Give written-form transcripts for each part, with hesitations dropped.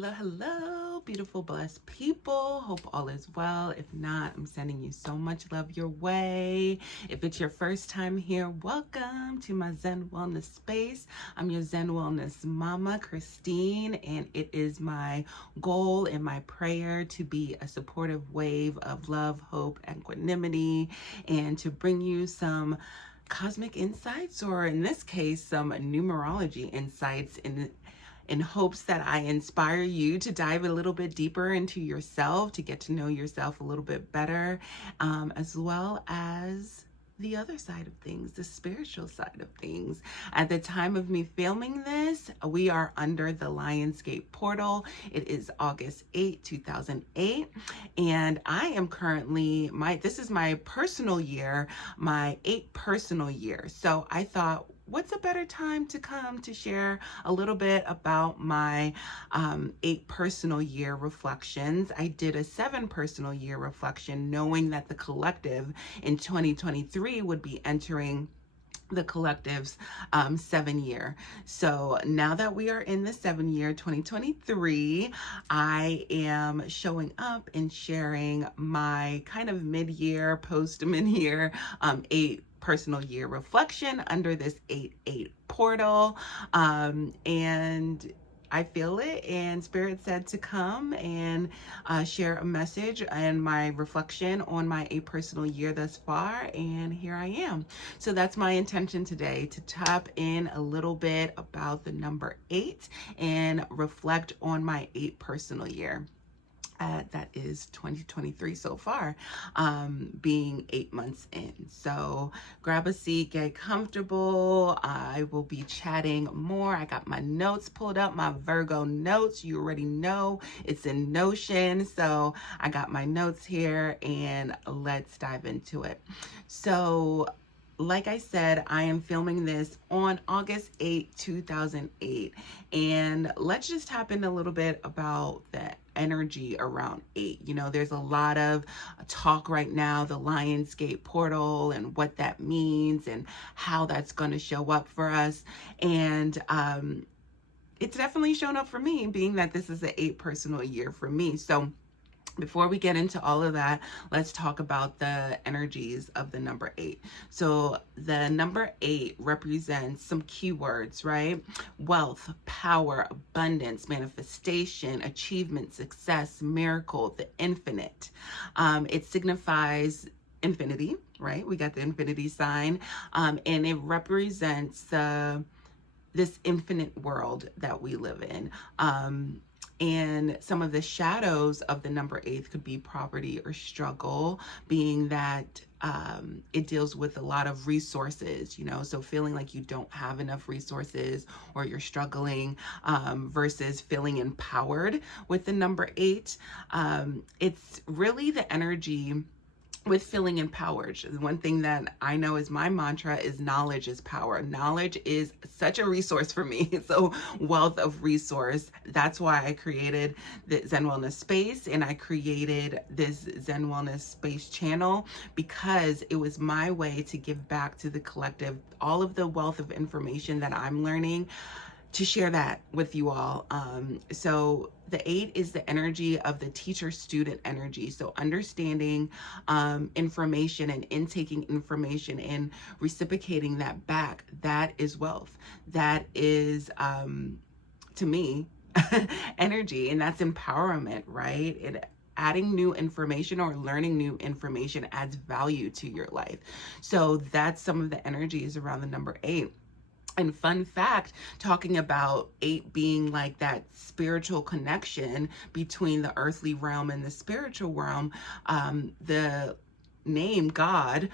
Hello, hello, beautiful, blessed people. Hope all is well. If not, I'm sending you so much love your way. If it's your first time here, welcome to my Zen Wellness space. I'm your Zen Wellness mama, Christine, and it is my goal and my prayer to be a supportive wave of love, hope, and equanimity, and to bring you some cosmic insights, or in this case, some numerology insights in hopes that I inspire you to dive a little bit deeper into yourself, to get to know yourself a little bit better, as well as the other side of things, the spiritual side of things. At the time of me filming this, we are under the Lionsgate portal. It is August 8, 2008, and I am currently, this is my personal year, my 8th personal year. So I thought, what's a better time to come to share a little bit about my 8 personal year reflections. I did a 7 personal year reflection, knowing that the collective in 2023 would be entering the collective's 7 year. So now that we are in the 7 year 2023, I am showing up and sharing my kind of mid-year, post-mid-year 8 personal year reflection under this 8-8 portal. And I feel it, and Spirit said to come and share a message and my reflection on my 8 personal year thus far, and here I am. So that's my intention today, to tap in a little bit about the number 8 and reflect on my 8 personal year. That is 2023 so far, being 8 months in. So grab a seat, get comfortable. I will be chatting more. I got my notes pulled up, my Virgo notes. You already know it's in Notion. So I got my notes here, and let's dive into it. So like I said, I am filming this on August 8, 2008. And let's just tap in a little bit about the energy around 8. You know, there's a lot of talk right now, the Lionsgate portal and what that means and how that's going to show up for us. And it's definitely shown up for me, being that this is the 8 personal year for me. So before we get into all of that, let's talk about the energies of the number 8. So the number 8 represents some keywords, right? Wealth, power, abundance, manifestation, achievement, success, miracle, the infinite. It signifies infinity, right? We got the infinity sign, and it represents this infinite world that we live in. And some of the shadows of the number 8 could be poverty or struggle, being that it deals with a lot of resources, you know, so feeling like you don't have enough resources or you're struggling, versus feeling empowered with the number 8. It's really the energy with feeling empowered. One thing that I know is my mantra is knowledge is power. Knowledge is such a resource for me. So wealth of resource. That's why I created the Zen Wellness Space, and I created this Zen Wellness Space channel because it was my way to give back to the collective all of the wealth of information that I'm learning, to share that with you all. So the 8 is the energy of the teacher-student energy. So understanding information and intaking information and reciprocating that back, that is wealth. That is, to me, energy, and that's empowerment, right? Adding new information or learning new information adds value to your life. So that's some of the energies around the number 8. And fun fact, talking about 8 being like that spiritual connection between the earthly realm and the spiritual realm, the name God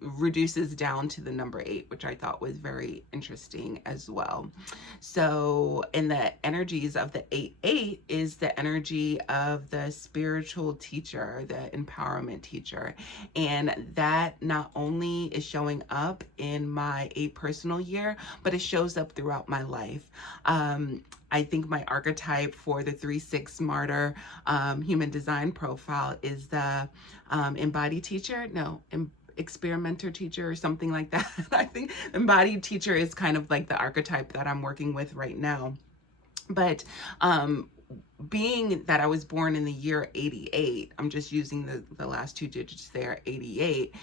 reduces down to the number 8, which I thought was very interesting as well. So in the energies of the 8-8 is the energy of the spiritual teacher, the empowerment teacher. And that not only is showing up in my 8 personal year, but it shows up throughout my life. I think my archetype for the 3-6 martyr human design profile is the embodied teacher. No, experimenter teacher or something like that. I think embodied teacher is kind of like the archetype that I'm working with right now. But being that I was born in the year 88, I'm just using the last two digits there, 88,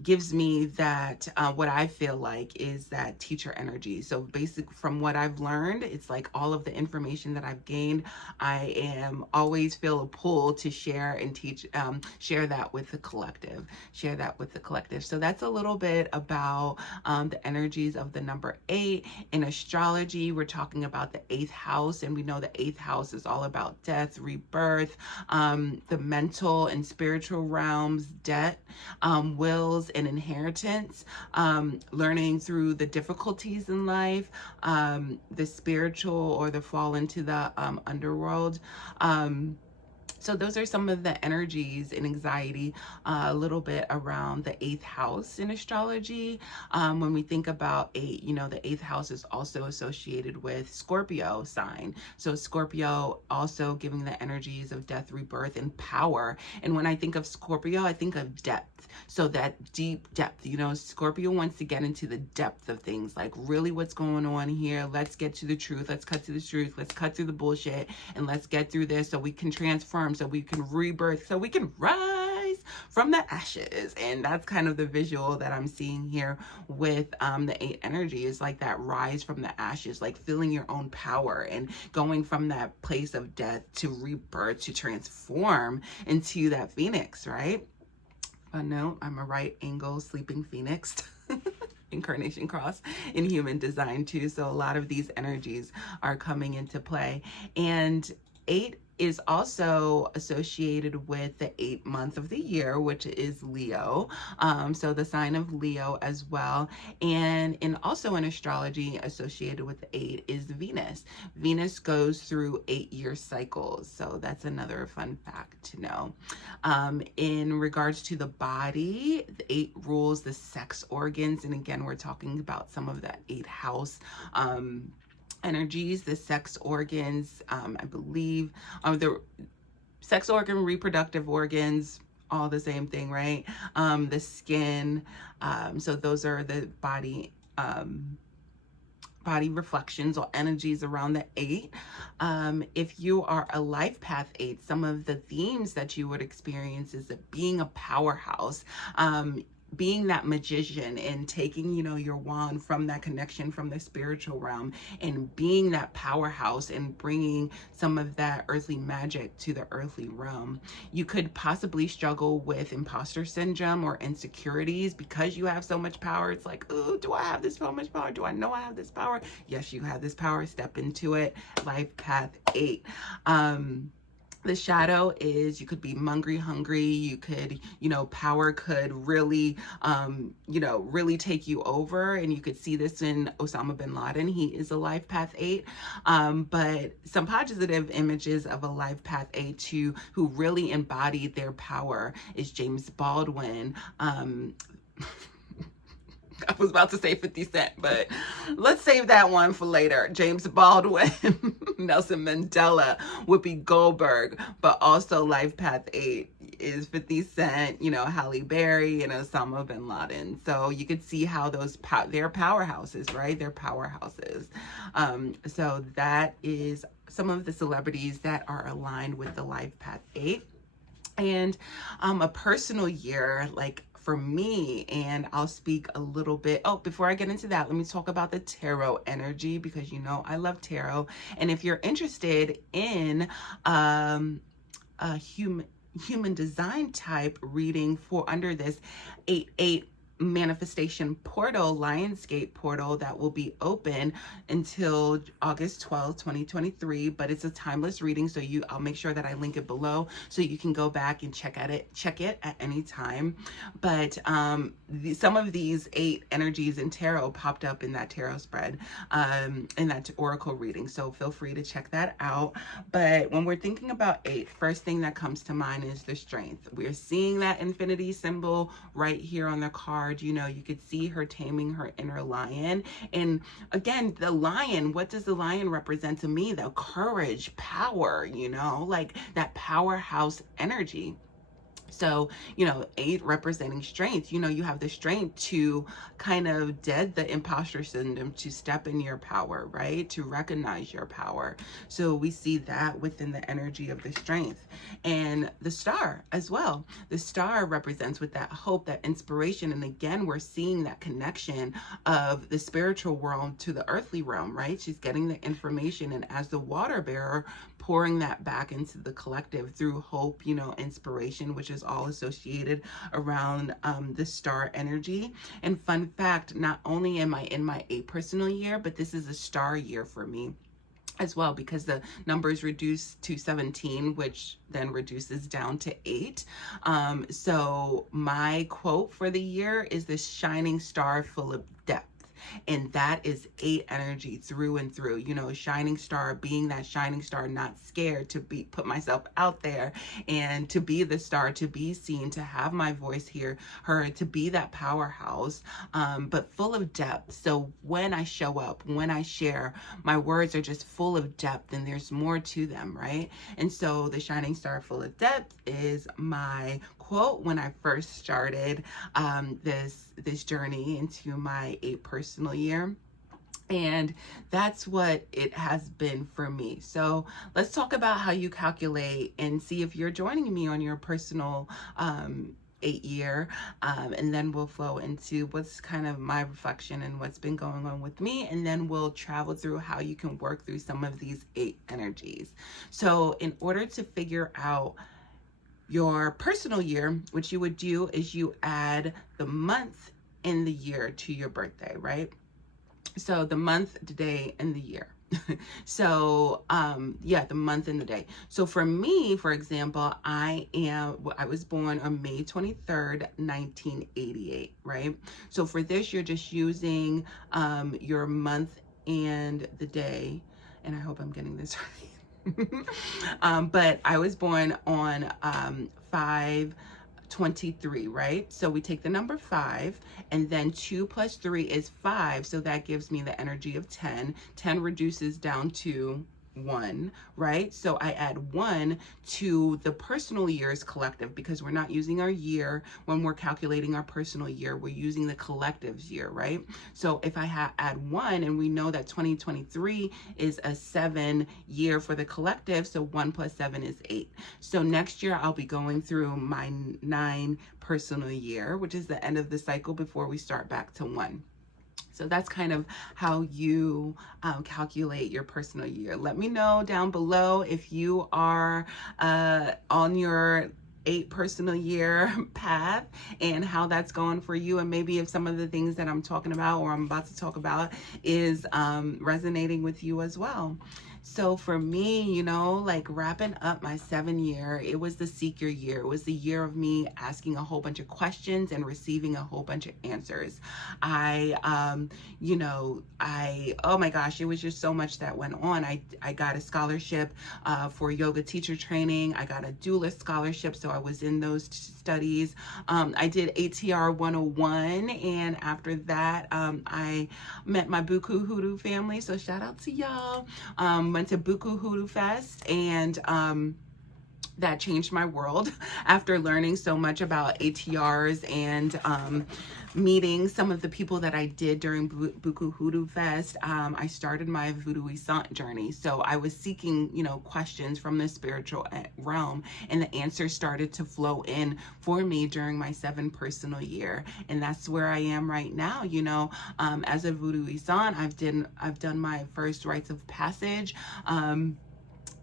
gives me that what I feel like is that teacher energy. So basic from what I've learned, it's like all of the information that I've gained, I am always feel a pull to share and teach, share that with the collective, So that's a little bit about the energies of the number 8. In astrology, we're talking about the 8th house, and we know the 8th house is all about death, rebirth, the mental and spiritual realms, debt, wills, and inheritance, learning through the difficulties in life, the spiritual or the fall into the underworld. So those are some of the energies and anxiety, a little bit around the 8th house in astrology. When we think about 8, the 8th house is also associated with Scorpio sign. So Scorpio also giving the energies of death, rebirth, and power. And when I think of Scorpio, I think of depth. So that deep depth, Scorpio wants to get into the depth of things, like really what's going on here. Let's get to the truth. Let's cut to the truth. Let's cut through the bullshit, and let's get through this so we can transform, so we can rebirth, so we can rise from the ashes. And that's kind of the visual that I'm seeing here with the 8 energy, is like that rise from the ashes, like feeling your own power and going from that place of death to rebirth, to transform into that phoenix, right? No, I'm a right angle sleeping phoenix. Incarnation cross in human design too. So a lot of these energies are coming into play. And 8 is also associated with the 8th month of the year, which is Leo. So the sign of Leo as well. And also in astrology, associated with 8 is Venus. Venus goes through 8-year cycles. So that's another fun fact to know. In regards to the body, the 8 rules the sex organs. And again, we're talking about some of the 8th house energies, the sex organs, I believe, the sex organ, reproductive organs, all the same thing, right? The skin. So those are the body reflections or energies around the 8. If you are a life path 8, some of the themes that you would experience is that being a powerhouse, being that magician and taking, your wand from that connection from the spiritual realm and being that powerhouse and bringing some of that earthly magic to the earthly realm. You could possibly struggle with imposter syndrome or insecurities because you have so much power. It's like, oh, do I have this so much power? Do I know I have this power? Yes, you have this power. Step into it. Life path 8. The shadow is, you could be hungry. You could, power could really, really take you over. And you could see this in Osama bin Laden. He is a life path 8. But some positive images of a life path 8 who really embodied their power is James Baldwin. I was about to say 50 Cent, but let's save that one for later. James Baldwin, Nelson Mandela, Whoopi Goldberg, but also life path 8 is 50 Cent, Halle Berry, and Osama bin Laden. So you could see how those they're powerhouses, right? They're powerhouses. So that is some of the celebrities that are aligned with the life path 8. And a personal year, like for me, and I'll speak a little bit. Oh, before I get into that, let me talk about the tarot energy, because I love tarot. And if you're interested in a human design type reading for under this 8-8 manifestation portal, Lionsgate portal, that will be open until August 12th, 2023, but it's a timeless reading, so I'll make sure that I link it below so you can go back and check it at any time. But some of these 8 energies in tarot popped up in that tarot spread, in that oracle reading, so feel free to check that out. But when we're thinking about 8, first thing that comes to mind is the strength. We're seeing that infinity symbol right here on the card. You could see her taming her inner lion. And again, the lion, what does the lion represent to me? The courage, power, like that powerhouse energy. So, 8 representing strength, you have the strength to kind of dead the imposter syndrome, to step in your power, right? To recognize your power. So we see that within the energy of the strength. And the star as well. The star represents with that hope, that inspiration. And again, we're seeing that connection of the spiritual realm to the earthly realm, right? She's getting the information. And as the water bearer, pouring that back into the collective through hope, inspiration, which is all associated around the star energy. And fun fact, not only am I in my 8 personal year, but this is a star year for me as well, because the numbers reduce to 17, which then reduces down to 8. So my quote for the year is this shining star full of depth. And that is 8 energy through and through, shining star, being that shining star, not scared to put myself out there and to be the star, to be seen, to have my voice heard, to be that powerhouse, but full of depth. So when I show up, when I share, my words are just full of depth, and there's more to them, right? And so the shining star full of depth is my quote when I first started this journey into my 8 personal year. And that's what it has been for me. So let's talk about how you calculate and see if you're joining me on your personal 8 year, and then we'll flow into what's kind of my reflection and what's been going on with me, and then we'll travel through how you can work through some of these 8 energies. So in order to figure out your personal year, what you would do is you add the month in the year to your birthday, right? So the month, the day, and the year. So the month and the day. So for me, for example, I was born on May 23rd, 1988, right? So for this, you're just using your month and the day, and I hope I'm getting this right. But I was born on 5/23, right? So we take the number 5, and then 2 plus 3 is 5. So that gives me the energy of 10. 10 reduces down to 1, right? So I add 1 to the personal years collective, because we're not using our year when we're calculating our personal year. We're using the collective's year, right? So if I add 1, and we know that 2023 is a 7 year for the collective, so 1 plus 7 is 8. So next year I'll be going through my 9 personal year, which is the end of the cycle before we start back to 1. So that's kind of how you calculate your personal year. Let me know down below if you are on your 8 personal year path and how that's going for you, and maybe if some of the things that I'm talking about or I'm about to talk about is resonating with you as well. So for me, like wrapping up my 7 year, it was the seeker year. It was the year of me asking a whole bunch of questions and receiving a whole bunch of answers. Oh my gosh, it was just so much that went on. I got a scholarship for yoga teacher training. I got a doula scholarship, so I was in those studies. I did ATR 101, and after that, I met my Buku Hoodoo family. So shout out to y'all. Went to Buku Hoodoo Fest, and that changed my world after learning so much about ATRs and meeting some of the people that I did during Buku Hoodoo Fest. I started my voodooisant journey. So I was seeking, questions from the spiritual realm, and the answers started to flow in for me during my 7 personal year. And that's where I am right now. As a voodooisant, I've done my first rites of passage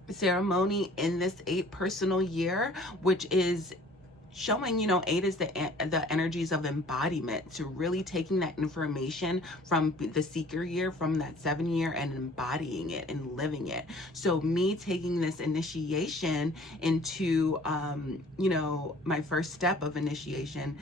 ceremony in this 8 personal year, which is showing, 8 is the energies of embodiment, to really taking that information from the seeker year, from that 7 year, and embodying it and living it. So me taking this initiation into, my first step of initiation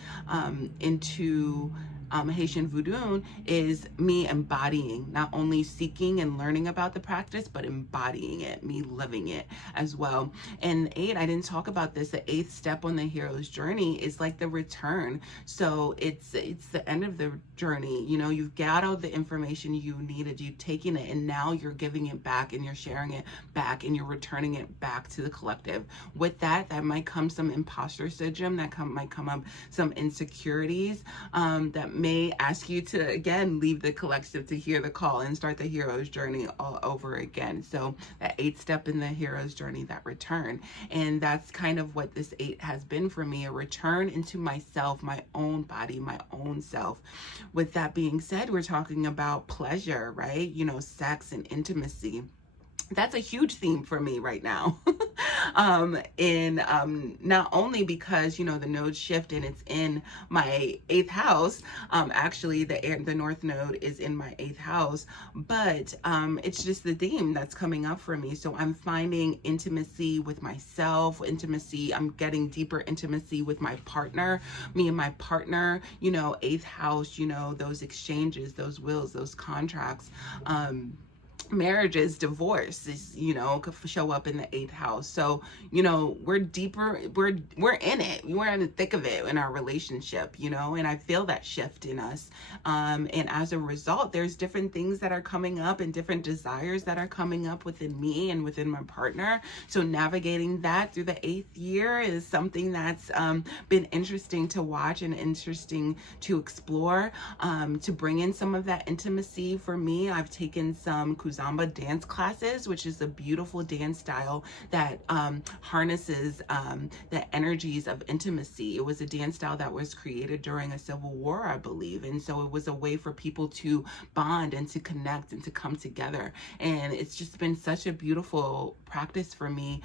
into Haitian Voodoo is me embodying, not only seeking and learning about the practice, but embodying it, me living it as well. And 8, I didn't talk about this, the 8th step on the hero's journey is like the return. So it's the end of the journey. You know, you've got all the information you needed, you've taken it, and now you're giving it back and you're sharing it back and you're returning it back to the collective. With that might come some imposter syndrome, might come up some insecurities that may ask you to, again, leave the collective to hear the call and start the hero's journey all over again. So that 8th step in the hero's journey, that return. And that's kind of what this 8 has been for me, a return into myself, my own body, my own self. With that being said, we're talking about pleasure, right? You know, sex and intimacy. That's a huge theme for me right now. Not only because, you know, the node shift and it's in my 8th house, actually the north node is in my 8th house, but it's just the theme that's coming up for me. So I'm finding intimacy with myself, I'm getting deeper intimacy with my partner, me and my partner, you know, 8th house, you know, those exchanges, those wills, those contracts, marriages, divorce, you know, could show up in the 8th house. So, you know, we're deeper, we're in it, we're in the thick of it in our relationship, you know, and I feel that shift in us. And as a result, there's different things that are coming up and different desires that are coming up within me and within my partner. So navigating that through the 8th year is something that's been interesting to watch and interesting to explore, to bring in some of that intimacy. For me, I've taken some Kuzamba dance classes, which is a beautiful dance style that harnesses the energies of intimacy. It was a dance style that was created during a civil war, I believe. And so it was a way for people to bond and to connect and to come together. And it's just been such a beautiful practice for me,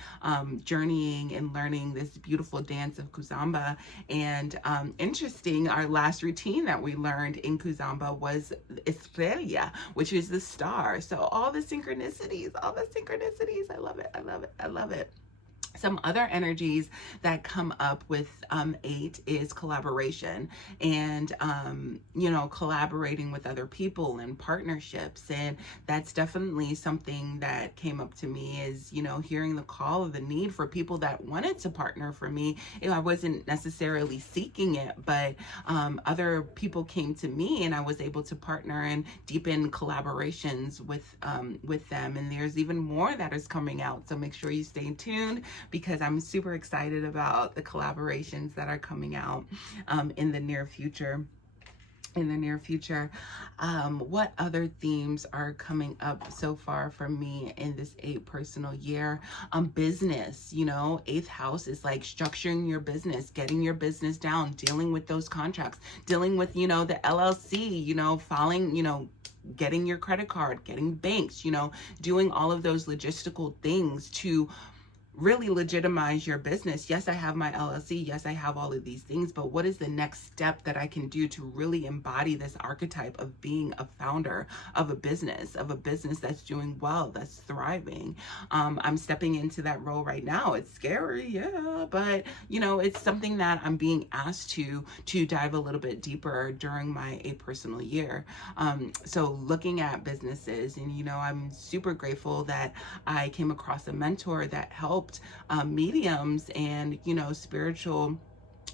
journeying and learning this beautiful dance of Kuzamba. And interesting, our last routine that we learned in Kuzamba was Estrella, which is the star. So all the synchronicities, I love it, I love it, I love it. Some other energies that come up with 8 is collaboration and, you know, collaborating with other people and partnerships. And that's definitely something that came up to me is, you know, hearing the call of the need for people that wanted to partner for me. You know, I wasn't necessarily seeking it, but other people came to me and I was able to partner and deepen collaborations with them. And there's even more that is coming out. So make sure you stay tuned, because I'm super excited about the collaborations that are coming out in the near future. What other themes are coming up so far for me in this 8 personal year? Business, you know, 8th house is like structuring your business, getting your business down, dealing with those contracts, dealing with, you know, the LLC, you know, filing, you know, getting your credit card, getting banks, you know, doing all of those logistical things to really legitimize your business. Yes, I have my LLC. Yes, I have all of these things, but what is the next step that I can do to really embody this archetype of being a founder of a business that's doing well, that's thriving? I'm stepping into that role right now. It's scary, yeah, but you know, it's something that I'm being asked to dive a little bit deeper during my 8 personal year. So looking at businesses, and you know, I'm super grateful that I came across a mentor that helped mediums and, you know, spiritual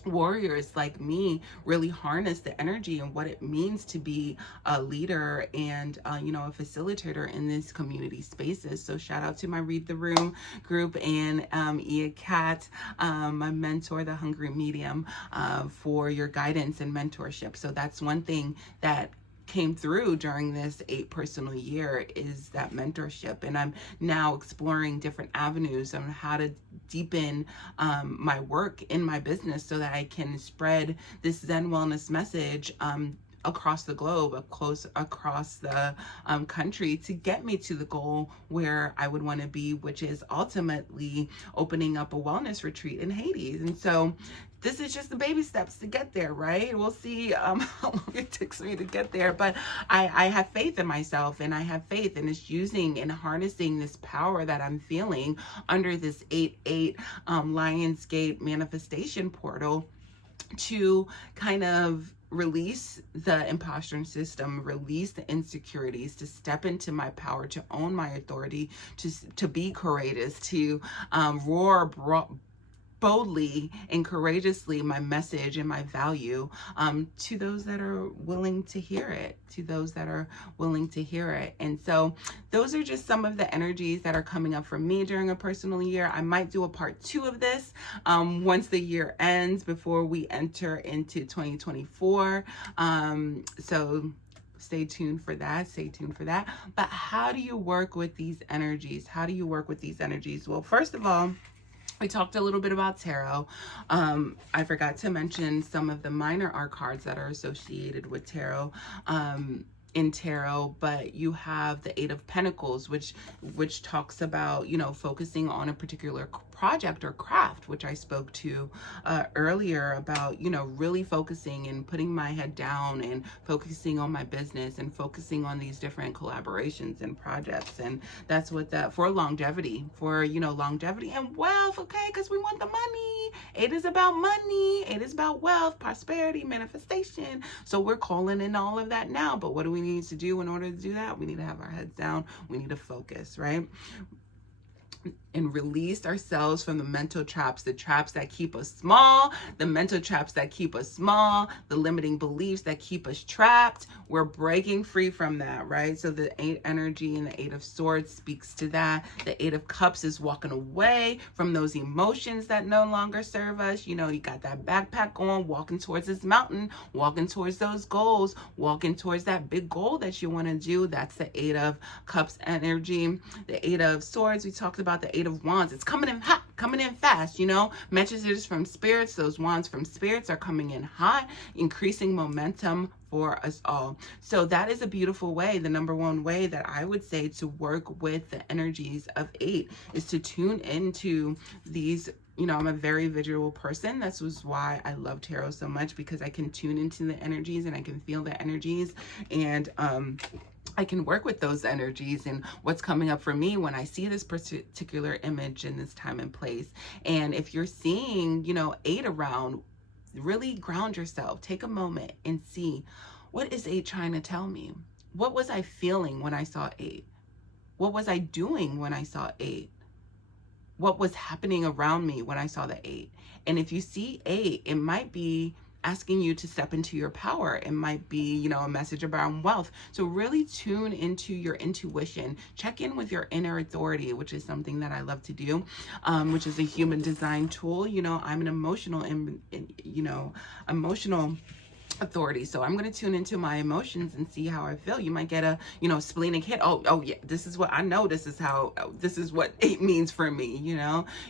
warriors like me really harness the energy and what it means to be a leader and you know, a facilitator in these community spaces. So shout out to my Read the Room group and Ia Kat, my mentor, the Hungry Medium, for your guidance and mentorship. So that's one thing that came through during this 8 personal year is that mentorship. And I'm now exploring different avenues on how to deepen my work in my business so that I can spread this Zen wellness message across the globe, across the country, to get me to the goal where I would want to be, which is ultimately opening up a wellness retreat in Haiti. And so this is just the baby steps to get there, right? We'll see how long it takes me to get there, but I have faith in myself, and I have faith in it's using and harnessing this power that I'm feeling under this 8/8 Lionsgate manifestation portal to kind of release the imposter system, release the insecurities, to step into my power, to own my authority, to be courageous, to roar boldly and courageously my message and my value to those that are willing to hear it, And so those are just some of the energies that are coming up for me during a personal year. I might do a part 2 of this once the year ends, before we enter into 2024. So stay tuned for that. But how do you work with these energies? Well, first of all, we talked a little bit about tarot. I forgot to mention some of the minor art cards that are associated with tarot. In tarot, but you have the Eight of Pentacles, which talks about, focusing on a particular project or craft, which I spoke to earlier about, really focusing and putting my head down and focusing on my business and focusing on these different collaborations and projects. And that's what that for longevity and wealth, okay? Because we want the money. It is about money. It is about wealth, prosperity, manifestation. So we're calling in all of that now. But what do we need to do in order to do that? We need to have our heads down. We need to focus, right? And release ourselves from the mental traps, the traps that keep us small, the mental traps that keep us small, the limiting beliefs that keep us trapped. We're breaking free from that, right? So the 8 energy and the 8 of Swords speaks to that. The 8 of Cups is walking away from those emotions that no longer serve us. You got that backpack on, walking towards this mountain, walking towards those goals, walking towards that big goal that you want to do. That's the 8 of Cups energy. The 8 of Swords, we talked about the 8 of Wands. It's coming in hot, coming in fast, Messages from spirits, those wands from spirits are coming in hot, increasing momentum for us all. So that is a beautiful way. The number one way that I would say to work with the energies of 8 is to tune into these. I'm a very visual person. This was why I love tarot so much, because I can tune into the energies and I can feel the energies, and I can work with those energies and what's coming up for me when I see this particular image in this time and place. And if you're seeing, 8 around, really ground yourself. Take a moment and see, what is 8 trying to tell me? What was I feeling when I saw 8? What was I doing when I saw 8? What was happening around me when I saw the 8? And if you see 8, it might be asking you to step into your power. It might be, a message about wealth. So really tune into your intuition. Check in with your inner authority, which is something that I love to do, which is a human design tool. I'm an emotional authority. So I'm going to tune into my emotions and see how I feel. You might get a, splenic hit. Oh yeah, this is what I know. This is what 8 means for me.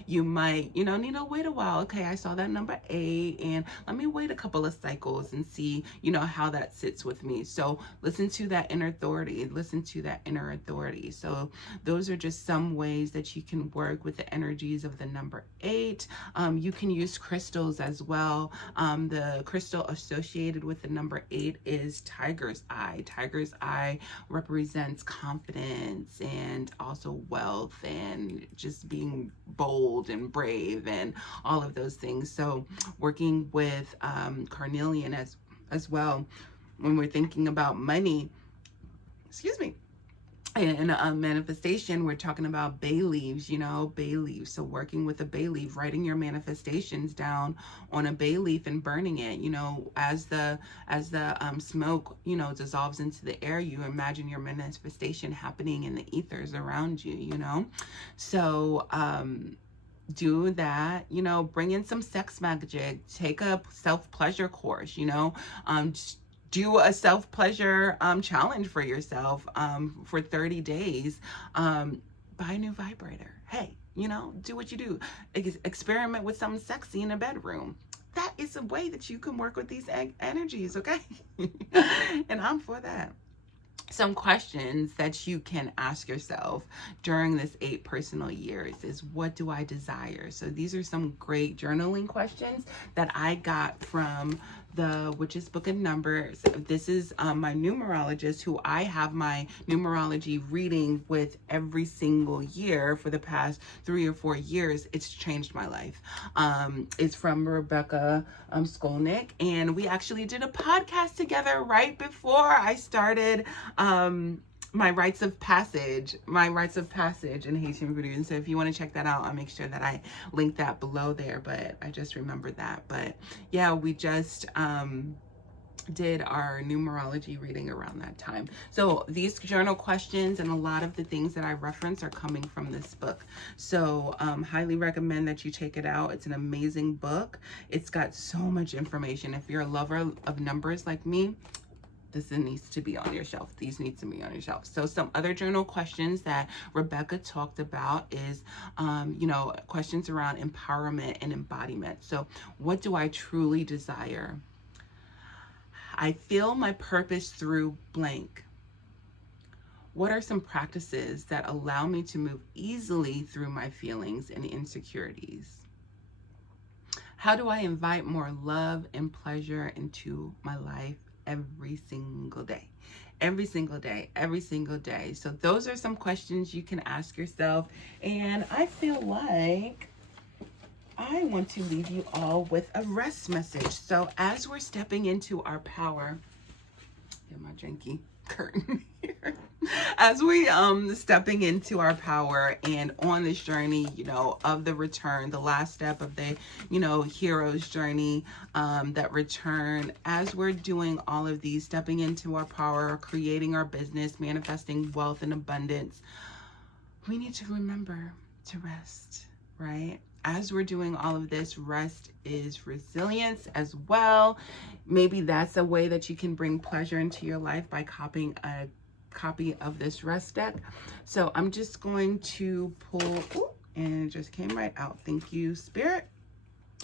You might, need to wait a while. Okay, I saw that number 8 and let me wait a couple of cycles and see, how that sits with me. So listen to that inner authority. So those are just some ways that you can work with the energies of the number 8. You can use crystals as well. The crystal associated with the number 8 is Tiger's Eye. Tiger's Eye represents confidence and also wealth and just being bold and brave and all of those things. So working with carnelian as well when we're thinking about money, and manifestation, we're talking about bay leaves, bay leaves. So working with a bay leaf, writing your manifestations down on a bay leaf and burning it, as the smoke, dissolves into the air, you imagine your manifestation happening in the ethers around you, So, do that, bring in some sex magic, take a self-pleasure course, do a self-pleasure challenge for yourself for 30 days. Buy a new vibrator. Hey, do what you do. Experiment with something sexy in a bedroom. That is a way that you can work with these energies, okay? And I'm for that. Some questions that you can ask yourself during this 8 personal years is, what do I desire? So these are some great journaling questions that I got from the Witch's Book of Numbers. This is my numerologist, who I have my numerology reading with every single year for the past 3 or 4 years. It's changed my life. It's from Rebecca Skolnick, and we actually did a podcast together right before I started my rites of passage in Haitian Voodoo. And so if you want to check that out, I'll make sure that I link that below there, but I just remembered that. But yeah, we just did our numerology reading around that time. So these journal questions and a lot of the things that I reference are coming from this book. So highly recommend that you check it out. It's an amazing book. It's got so much information. If you're a lover of numbers like me, this needs to be on your shelf. These need to be on your shelf. So some other journal questions that Rebecca talked about is, questions around empowerment and embodiment. So what do I truly desire? I feel my purpose through blank. What are some practices that allow me to move easily through my feelings and insecurities? How do I invite more love and pleasure into my life every single day? Every single day, every single day. So those are some questions you can ask yourself. And I feel like I want to leave you all with a rest message. So as we're stepping into our power, get my drinky curtain here. As we stepping into our power and on this journey, of the return, the last step of the, hero's journey, that return, as we're doing all of these, stepping into our power, creating our business, manifesting wealth and abundance, we need to remember to rest, right? As we're doing all of this, rest is resilience as well. Maybe that's a way that you can bring pleasure into your life, by copying a copy of this rest deck. So I'm just going to pull, and it just came right out. Thank you, Spirit.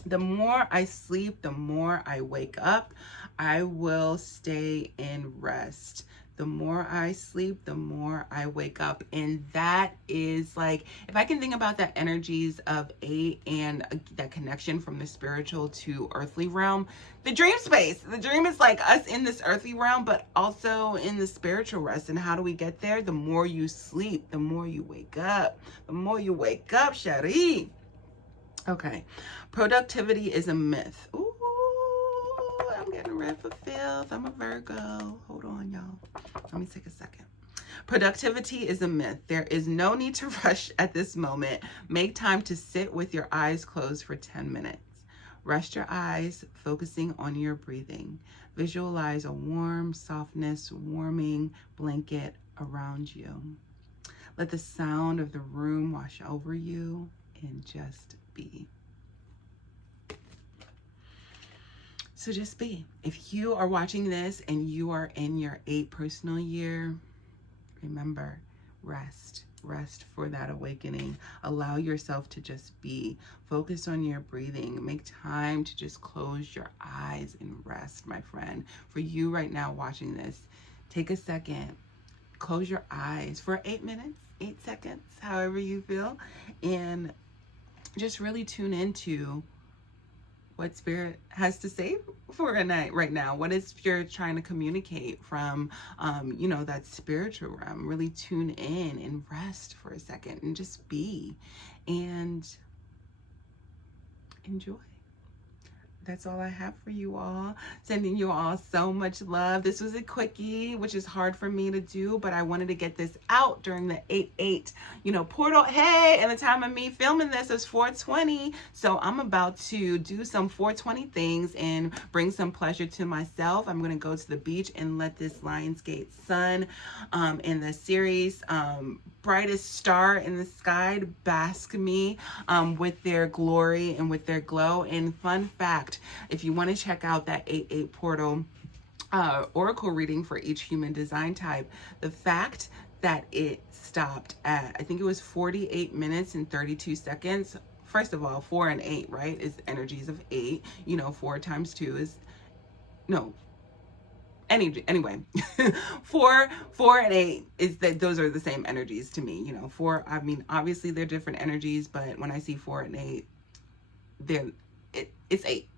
The more I sleep, the more I wake up. I will stay in rest. The more I sleep, the more I wake up. And that is like, if I can think about that energies of 8 and that connection from the spiritual to earthly realm, the dream space, the dream is like us in this earthly realm, but also in the spiritual rest. And how do we get there? The more you sleep, the more you wake up. The more you wake up, Cherie. Okay. Productivity is a myth. Ooh. I'm getting red for filth. I'm a Virgo. Hold on, y'all. Let me take a second. Productivity is a myth. There is no need to rush at this moment. Make time to sit with your eyes closed for 10 minutes. Rest your eyes, focusing on your breathing. Visualize a warm warming blanket around you. Let the sound of the room wash over you and just be. So just be. If you are watching this and you are in your 8 personal year, remember, rest. Rest for that awakening. Allow yourself to just be. Focus on your breathing. Make time to just close your eyes and rest, my friend. For you right now watching this, take a second. Close your eyes for 8 minutes, 8 seconds, however you feel. And just really tune into what Spirit has to say for a night right now. What is Spirit trying to communicate from, that spiritual realm? Really tune in and rest for a second and just be and enjoy. That's all I have for you all. Sending you all so much love. This was a quickie, which is hard for me to do, but I wanted to get this out during the 8/8, portal. Hey, and the time of me filming this is 4:20. So I'm about to do some 4:20 things and bring some pleasure to myself. I'm going to go to the beach and let this Lionsgate sun in the series brightest star in the sky bask me with their glory and with their glow. And fun fact, if you want to check out that 8/8 portal oracle reading for each human design type, the fact that it stopped at, I think it was 48 minutes and 32 seconds. First of all, 4 and 8, right, is energies of 8. 4 times 2 is, no, anyway, 4 and 8 is that those are the same energies to me. 4, I mean, obviously they're different energies, but when I see 4 and 8, it's 8.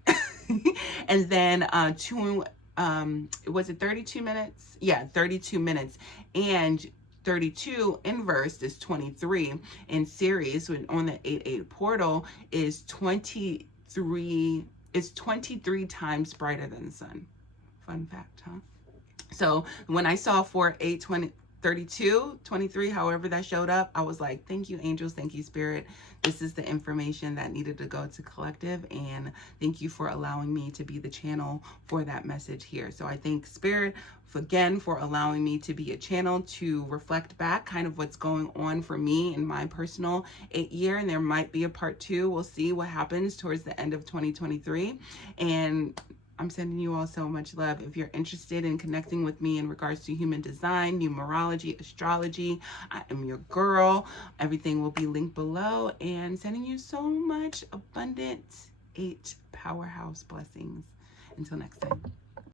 And then was it 32 minutes? Yeah, 32 minutes. And 32 inverse is 23. And Ceres, when on the 8-8 portal, is 23 times brighter than the sun. Fun fact, huh? So when I saw 4, 8, 20, 32, 23, however that showed up, I was like, thank you, angels. Thank you, spirit. This is the information that needed to go to collective. And thank you for allowing me to be the channel for that message here. So I thank spirit again for allowing me to be a channel to reflect back kind of what's going on for me in my personal 8-year. And there might be a part 2. We'll see what happens towards the end of 2023. And I'm sending you all so much love. If you're interested in connecting with me in regards to human design, numerology, astrology, I am your girl. Everything will be linked below, and sending you so much abundant 8 powerhouse blessings. Until next time.